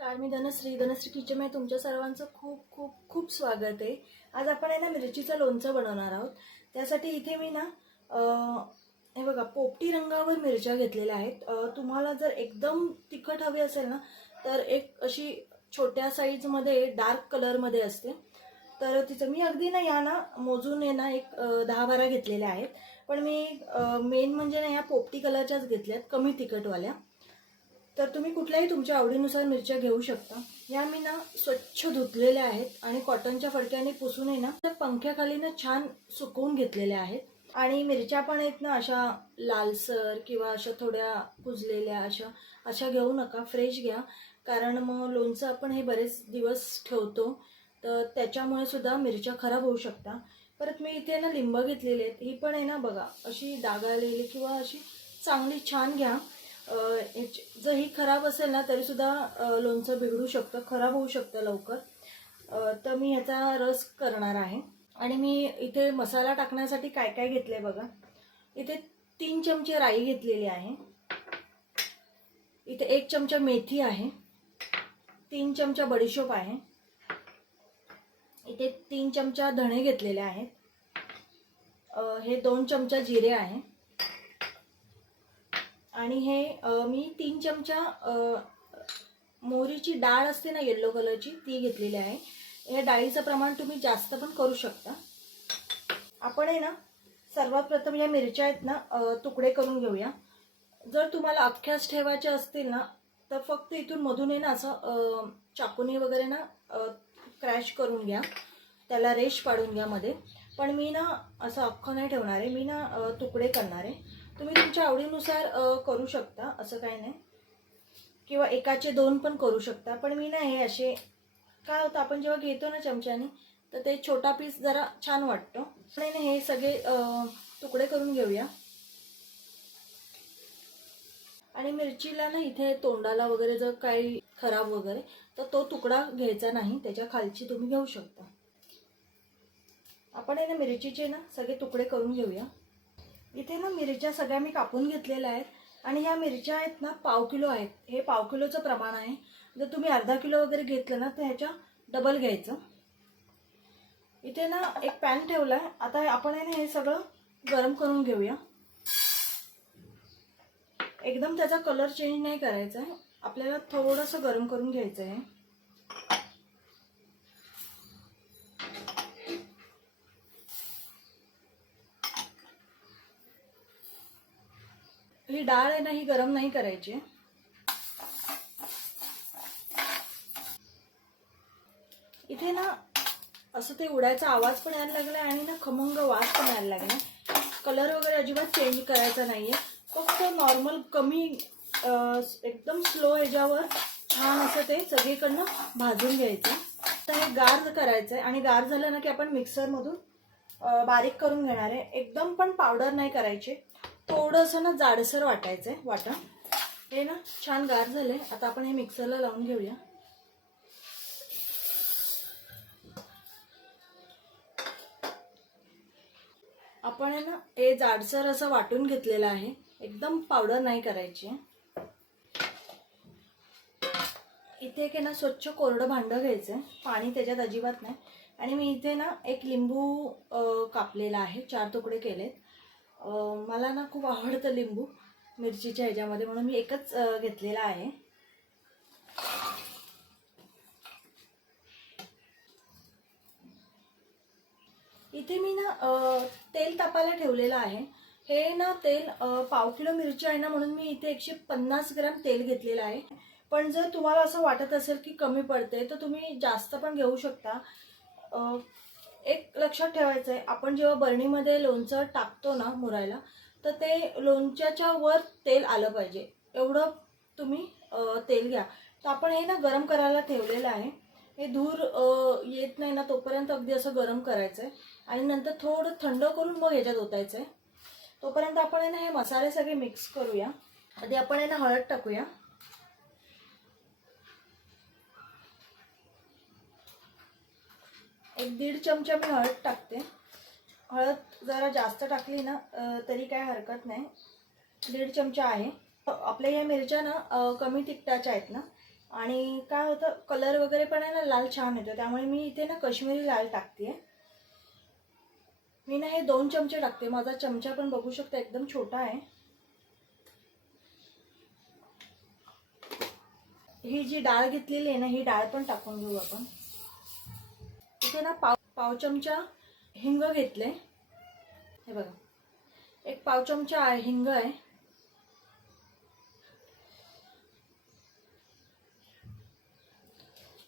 नमस्कार मी धनश्री धनश्री किचनमध्ये तुमच्या सर्वांचं खूप खूप खूप स्वागत आहे. आज आपण आहे ना मिरचीचं लोणचं बनवणार आहोत. त्यासाठी इथे मी ना हे बघा पोपटी रंगावर मिरच्या घेतलेल्या आहेत. तुम्हाला जर एकदम तिखट हवी असेल ना तर एक अशी छोट्या साईजमध्ये डार्क कलरमध्ये असते. तर तिचं मी अगदी ना या ना मोजून आहे ना एक दहा बारा घेतलेल्या आहेत. पण मी मेन म्हणजे ना या पोपटी कलरच्याच घेतल्यात कमी तिखटवाल्या. तर तुम्ही कुठल्याही तुमच्या आवडीनुसार मिरच्या घेऊ शकता. या मी ना स्वच्छ धुतलेल्या आहेत आणि कॉटनच्या फडक्याने पुसून ना तर पंख्याखाली ना छान सुकवून घेतलेल्या आहेत. आणि मिरच्या पण आहेत ना अशा लालसर किंवा अशा थोड्या कुजलेल्या अशा अशा घेऊ नका. फ्रेश घ्या. कारण मग लोणचं आपण हे बरेच दिवस ठेवतो. तर त्याच्यामुळे सुद्धा मिरच्या खराब होऊ शकता. परत मी इथे ना लिंब घेतलेली आहेत. ही पण आहे ना बघा अशी डाग आलेली किंवा अशी चांगली छान घ्या. जर ही खराब असेल ना तरी सुद्धा लोणचं बिघडू शकतं खराब होऊ शकतं लवकर. तर मी ह्याचा रस करणार आहे. आणि मी इथे मसाला टाकण्यासाठी काय काय घेतलंय बघा. इथे तीन चमचे राई घेतलेली आहे. इथे एक चमचा मेथी आहे. तीन चमचा बडीशोप आहे. इथे तीन चमचा धणे घेतलेले आहेत. हे दोन चमचा जिरे आहे. आणि हे मी तीन चमचा मोहरीची डाळ असते ना येल्लो कलरची ती घेतलेली आहे. या डाळीचं प्रमाण तुम्ही जास्त पण करू शकता. आपण आहे ना सर्वात प्रथम या मिरच्या आहेत ना तुकडे करून घेऊया. जर तुम्हाला अख्ख्याच ठेवायच्या असतील ना तर फक्त इथून मधून आहे ना असं चाकूने वगैरे ना क्रॅश करून घ्या. त्याला रेश पाडून घ्या मध्ये. पण मी ना असं अख्खं नाही ठेवणार आहे. मी ना तुकडे करणार आहे. तुम्ही तुमच्या आवडीनुसार करू शकता असं काही नाही. किंवा एकाचे दोन पण करू शकता. पण मी नाही हे असे काय होतं आपण जेव्हा घेतो ना चमच्याने तर ते छोटा पीस जरा छान वाटतो. पण आहे ना हे सगळे तुकडे करून घेऊया. आणि मिरचीला ना इथे तोंडाला वगैरे जर काही खराब वगैरे तर तो तुकडा घ्यायचा नाही. त्याच्या खालची तुम्ही घेऊ शकता. आपण आहे ना मिरचीचे ना सगळे तुकडे करून घेऊया. इथे ना मिरच्या सगळ्या मी कापून घेतलेल्या आहेत. आणि ह्या मिरच्या आहेत ना पाव किलो आहेत. हे पाव किलोचं प्रमाण आहे. जर तुम्ही अर्धा किलो वगैरे घेतलं ना तर ह्याच्या डबल घ्यायचं. इथे ना एक पॅन ठेवला आहे आता आपण आहे ना हे सगळं गरम करून घेऊया. एकदम त्याचा कलर चेंज नाही करायचा आहे. आपल्याला थोडंसं गरम करून घ्यायचं आहे. ही डाळ आहे ना ही गरम नाही करायची. इथे ना असं ते उडायचा आवाज पण यायला लागला आणि ना खमंग वास पण यायला लागला कलर वगैरे अजिबात चेंज करायचा नाहीये. फक्त नॉर्मल कमी एकदम स्लो ह्याच्यावर छान असं ते सगळीकडनं भाजून घ्यायचं. तर हे गार करायचं आहे आणि गार झालं ना की आपण मिक्सरमधून बारीक करून घेणार आहे. एकदम पण पावडर नाही करायचे. थोडंसं ना जाडसर वाटायचं आहे वाटण. हे ना छान गार झाले आता आपण हे मिक्सरला लावून घेऊया. आपण आहे ना हे जाडसर असं वाटून घेतलेलं आहे. एकदम पावडर नाही करायची. आहे. इथे एक आहे ना स्वच्छ कोरडं भांडं घ्यायचं आहे पाणी त्याच्यात अजिबात नाही. आणि मी इथे ना एक लिंबू कापलेला आहे. चार तुकडे केलेत. मला ना खूप आवडतं लिंबू मिरचीच्या ह्याच्यामध्ये म्हणून मी एकच घेतलेला आहे. इथे मी ना तेल तापायला ठेवलेलं आहे. हे ना तेल पाव किलो मिरची आहे ना म्हणून मी इथे एकशे पन्नास ग्रॅम तेल घेतलेलं आहे. पण जर तुम्हाला असं वाटत असेल की कमी पडते तर तुम्ही जास्त पण घेऊ शकता. एक लक्षात ठेवायचं आहे आपण जेव्हा बरणीमध्ये लोणचं टाकतो ना मुरायला तर ते लोणच्याच्या वर तेल आलं पाहिजे. एवढं तुम्ही तेल घ्या. तर आपण हे ना गरम करायला ठेवलेलं आहे. हे धूर येत नाही ना तोपर्यंत अगदी असं गरम करायचं आहे आणि नंतर थोडं थंड करून मग ह्याच्यात ओतायचं आहे तोपर्यंत आपण आहे ना हे मसाले सगळे मिक्स करूया. आधी आपण आहे ना हळद टाकूया. एक दीड चमचा मी हळद टाकते. हळद जरा जास्त टाकली ना तरी काय हरकत नाही. दीड चमचा आहे. आपल्या या मिरच्या ना कमी तिखटाच्या आहेत ना. आणि काय होतं कलर वगैरे पण आहे ना लाल छान येतो. त्यामुळे मी इथे ना कश्मीरी लाल टाकते मी ना हे दोन चमचे टाकते. माझा चमचा पण बघू शकता एकदम छोटा आहे. ही जी डाळ घेतलेली आहे ना ही डाळ पण टाकून घेऊ आपण. इथे ना पाव पाव चमचा हिंग घेतले. हे बघा. एक पाव चमचा हिंग आहे.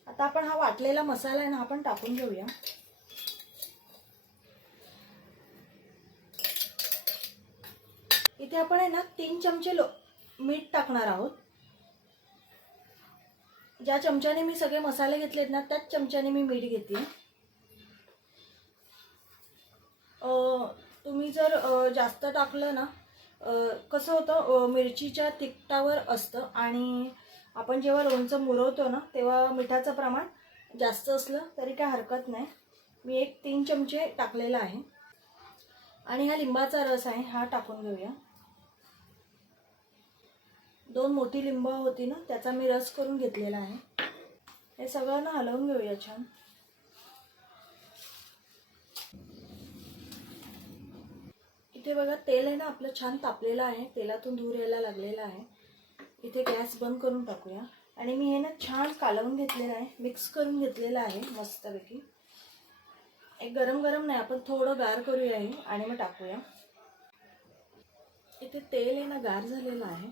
आता आपण हा वाटलेला मसाला आहे ना हा पण टाकून घेऊया. इथे आपण आहे ना तीन चमचे लो मीठ टाकणार आहोत. ज्या चमच्याने मी सगळे मसाले घेतलेत ना त्याच चमच्याने मी मीठ घेते. जर जास्त टाकलं ना कसं होतं मिरचीच्या तिखटावर असतं आणि आपण जेव्हा लोणचं मुरवतो ना तेव्हा मिठाचं प्रमाण जास्त असलं तरी काय हरकत नाही. मी एक तीन चमचे टाकलेला आहे. आणि हा लिंबाचा रस आहे हा टाकून घेऊया. दोन मोठी लिंब होती ना त्याचा मी रस करून घेतलेला आहे. हे सगळं ना हलवून घेऊया छान. इथे बघा तेल आहे ना आपलं छान तापलेलं आहे. तेलातून धूर यायला लागलेला आहे. इथे गॅस बंद करून टाकूया. आणि मी हे ना छान कालवून घेतलेलं आहे. मिक्स करून घेतलेलं आहे मस्तपैकी. एक गरम गरम नाही आपण थोडं गार करूया हे आणि मग टाकूया. इथे तेल आहे ना गार झालेलं आहे.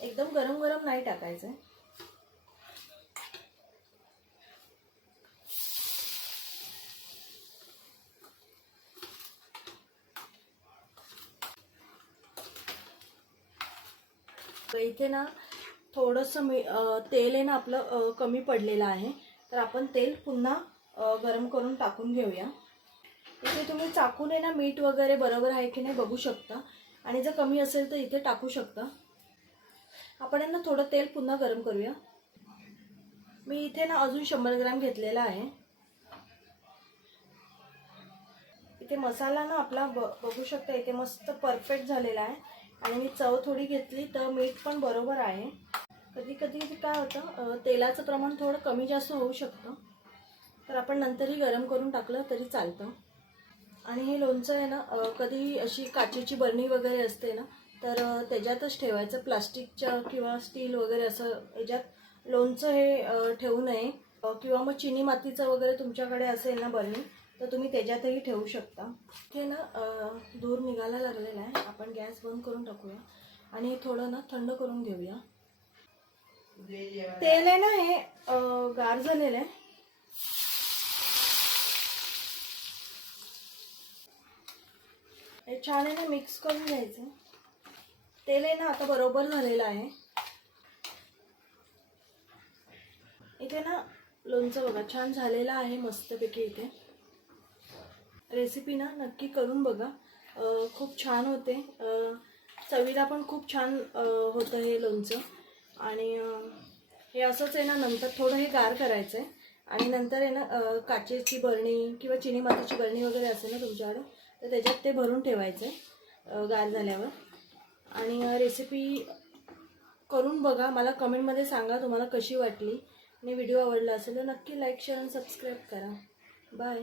एकदम गरम गरम नाही टाकायचं तर इथे ना थोडंसं मी तेल आहे ना आपलं कमी पडलेलं आहे. तर आपण तेल पुन्हा गरम करून टाकून घेऊया. इथे तुम्ही चाकून आहे ना मीठ वगैरे बरोबर आहे की नाही बघू शकता. आणि जर कमी असेल तर इथे टाकू शकता. आपण आहे ना थोडं तेल पुन्हा गरम करूया. मी इथे ना अजून शंभर ग्रॅम घेतलेला आहे. इथे मसाला ना आपला ब बघू शकता इथे मस्त परफेक्ट झालेला आहे. आणि मी चव थोडी घेतली तर मीठ पण बरोबर आहे. कधी कधी काय होतं तेलाचं प्रमाण थोडं कमी जास्त होऊ शकतं. तर आपण नंतरही गरम करून टाकलं तरी चालतं. आणि हे लोणचं आहे ना कधी अशी काचेची बरणी वगैरे असते ना तर त्याच्यातच ठेवायचं. प्लास्टिकच्या किंवा स्टील वगैरे असं याच्यात लोणचं हे ठेवू नये. किंवा मग चिनी मातीचं वगैरे तुमच्याकडे असेल ना बरणी तर तुम्ही त्याच्यातही ठेवू शकता. हे ना धूर निघायला लागलेला आहे. आपण गॅस बंद करून टाकूया. आणि थोडं ना थंड करून घेऊया. तेल आहे ना हे गार झालेलं आहे. हे छान आहे ना मिक्स करून घ्यायचं. तेल आहे ना आता बरोबर झालेलं आहे. इथे ना लोणचं बघा छान झालेलं आहे मस्तपैकी इथे. रेसिपी ना नक्की करून बघा. खूप छान होते. चवीला पण खूप छान होतं हे लोणचं. आणि हे असंच आहे ना नंतर थोडं हे गार करायचं आहे आणि नंतर आहे ना काचेची बरणी किंवा चिनी मातीची बरणी वगैरे असेल ना तुमच्याकडे तर त्याच्यात ते भरून ठेवायचं आहे गार झाल्यावर. आणि रेसिपी करून बघा. मला कमेंटमध्ये सांगा तुम्हाला कशी वाटली. आणि व्हिडिओ आवडला असेल तर नक्की लाईक शेअर आणि सबस्क्राईब करा. बाय